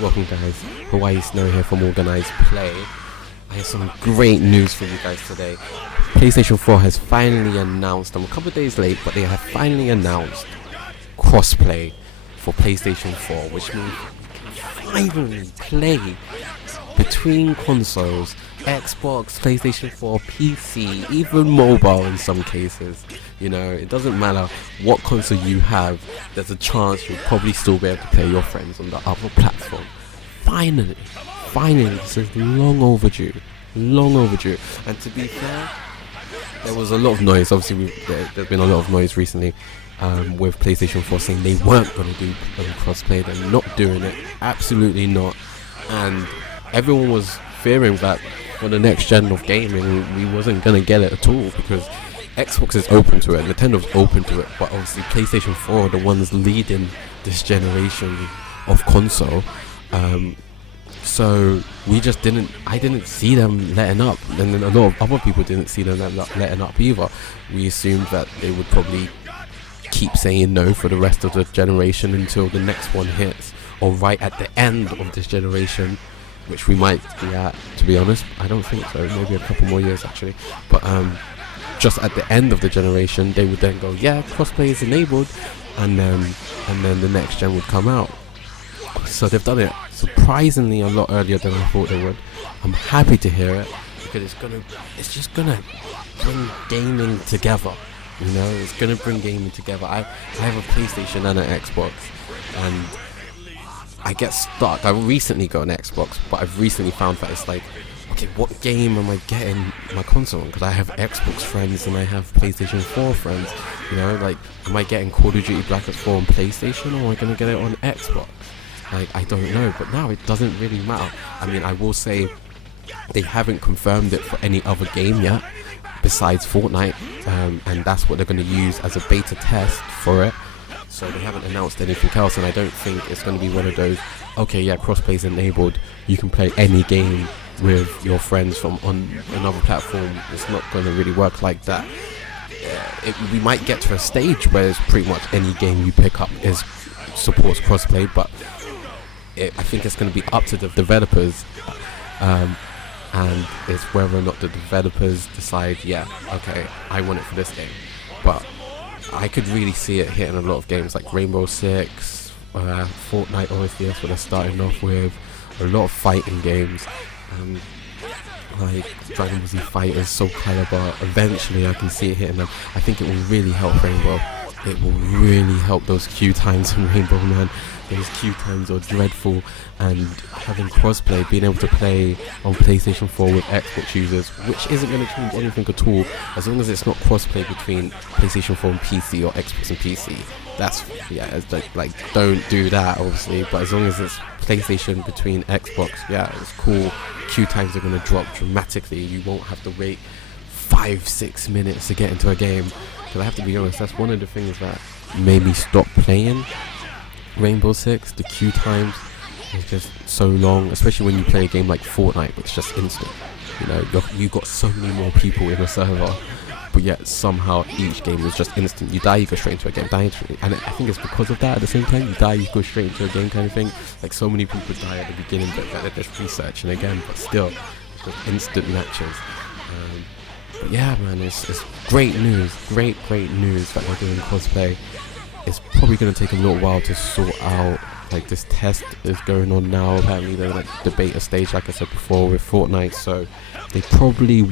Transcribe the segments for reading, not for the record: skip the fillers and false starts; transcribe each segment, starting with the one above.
Welcome guys, HawaiiiSnow here from Organisedplay. I have some great news for you guys today. PlayStation 4 has finally announced, I'm a couple of days late, but they have finally announced CrossPlay for PlayStation 4, which means you can finally play between consoles, Xbox, PlayStation 4, PC, even mobile in some cases. You know, it doesn't matter what console you have, there's a chance you'll probably still be able to play your friends on the other platform. Finally, this is long overdue. And to be fair, there was a lot of noise, obviously there's been a lot of noise recently with PlayStation 4 saying they weren't going to do crossplay, they're not doing it, absolutely not. And everyone was fearing that for the next gen of gaming we wasn't going to get it at all, because Xbox is open to it, Nintendo's open to it, but obviously PlayStation 4 are the ones leading this generation of console. So I didn't see them letting up, and then a lot of other people didn't see them letting up either. We assumed that they would probably keep saying no for the rest of the generation until the next one hits, or right at the end of this generation, which we might be at, to be honest. I don't think so, maybe a couple more years actually, but just at the end of the generation they would then go, yeah, crossplay is enabled, and then the next gen would come out. So they've done it surprisingly a lot earlier than I thought they would. I'm happy to hear it, because it's just gonna bring gaming together. You know, it's gonna bring gaming together. I have a PlayStation and an Xbox, and I get stuck. I recently got an Xbox, but I've recently found that it's like, okay, what game am I getting my console on? Because I have Xbox friends and I have PlayStation 4 friends. You know, like, am I getting Call of Duty Black Ops 4 on PlayStation, or am I gonna get it on Xbox? Like, I don't know, but now it doesn't really matter. I mean, I will say they haven't confirmed it for any other game yet besides Fortnite, and that's what they're going to use as a beta test for it. So they haven't announced anything else, and I don't think it's going to be one of those, okay, yeah, crossplay is enabled, you can play any game with your friends from on another platform. It's not going to really work like that. We might get to a stage where it's pretty much any game you pick up supports crossplay, but I think it's going to be up to the developers, and it's whether or not the developers decide, yeah, okay, I want it for this game. But I could really see it hitting a lot of games like Rainbow Six, Fortnite, obviously that's what they're starting off with, a lot of fighting games, like Dragon Ball Z Fighters, Soul Calibur. Eventually I can see it hitting them. I think it will really help Rainbow. It will really help those queue times in Rainbow, man. Those queue times are dreadful, and having crossplay, being able to play on PlayStation 4 with Xbox users, which isn't going to change anything at all, as long as it's not crossplay between PlayStation 4 and PC, or Xbox and PC. That's, yeah, it's like don't do that obviously, but as long as it's PlayStation between Xbox, yeah, it's cool. Queue times are going to drop dramatically. You won't have to wait 5-6 minutes to get into a game. Because I have to be honest, that's one of the things that made me stop playing Rainbow Six. The queue times is just so long, especially when you play a game like Fortnite, which is just instant. You know, you got so many more people in a server, but yet somehow each game is just instant. You die, you go straight into a game. And I think it's because of that. At the same time, you die, you go straight into a game, kind of thing. Like, so many people die at the beginning, but they're just researching again. But still, it's just instant matches. But yeah, man, it's great news, great news that they're doing cosplay. It's probably going to take a little while to sort out. Like, this test is going on now. Apparently they're like the beta stage, like I said before, with Fortnite, so they probably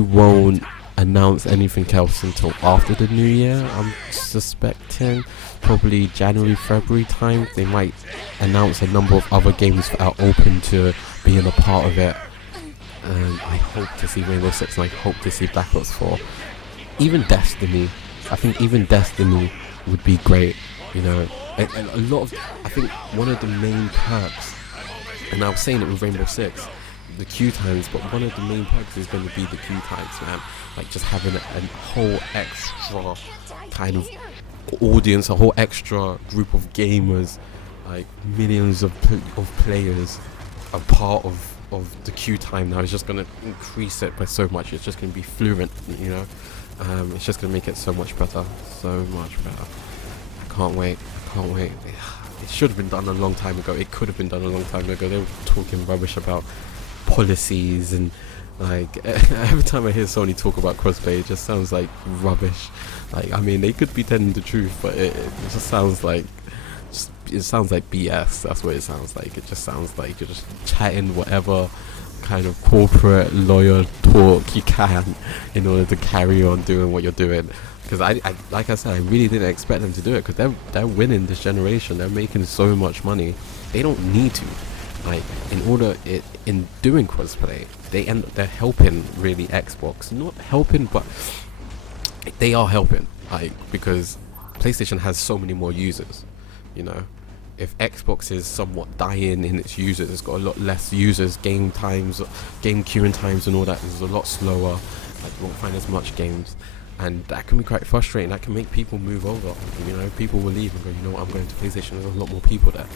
won't announce anything else until after the new year. I'm suspecting probably January, February time. They might announce a number of other games that are open to being a part of it. I hope to see Rainbow Six, and I hope to see Black Ops 4. Even Destiny. I think even Destiny would be great, you know. And a lot of, I think one of the main perks, and I was saying it with Rainbow Six, the queue times, but one of the main perks is going to be the queue times, man. Like, just having a whole extra kind of audience, a whole extra group of gamers, like millions of players, a part of the queue time now is just going to increase it by so much. It's just going to be fluent, you know. It's just going to make it so much better, I can't wait. it should have been done a long time ago. It could have been done a long time ago. They were talking rubbish about policies, and like every time I hear Sony talk about crossplay, it just sounds like rubbish. Like, I mean, they could be telling the truth, but it just sounds like BS. That's what it sounds like. It just sounds like you're just chatting whatever kind of corporate lawyer talk you can in order to carry on doing what you're doing. Because I like I said, I really didn't expect them to do it, because they're winning this generation. They're making so much money. They don't need to. Like, in doing crossplay, they're helping really Xbox. Not helping, but they are helping. Like, because PlayStation has so many more users. You know, if Xbox is somewhat dying in its users, it's got a lot less users. Game queuing times, and all that is a lot slower. Like, you won't find as much games. And that can be quite frustrating. That can make people move over. You know, people will leave and go, you know what, I'm going to PlayStation. There's a lot more people there.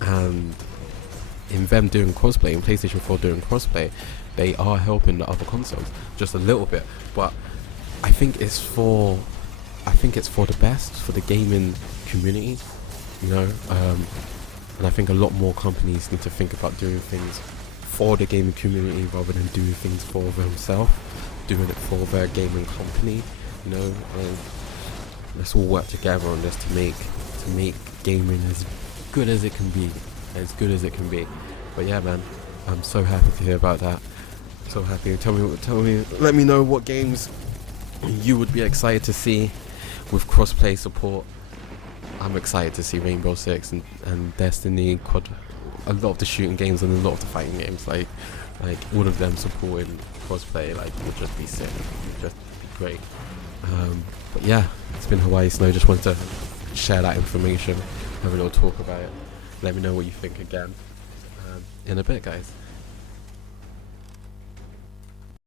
And in them doing crossplay, in PlayStation 4 doing crossplay, they are helping the other consoles just a little bit. But I think it's for the best for the gaming community. You know, and I think a lot more companies need to think about doing things for the gaming community rather than doing things for themselves. Doing it for their gaming company, you know, and let's all work together on this to make gaming as good as it can be, But yeah, man, I'm so happy to hear about that. So happy. Let me know what games you would be excited to see with crossplay support. I'm excited to see Rainbow Six and Destiny, a lot of the shooting games and a lot of the fighting games, like all of them supporting crossplay, like, would just be sick. Would just be great. But yeah, it's been HawaiiiSnow. Just wanted to share that information, have a little talk about it. Let me know what you think again in a bit, guys.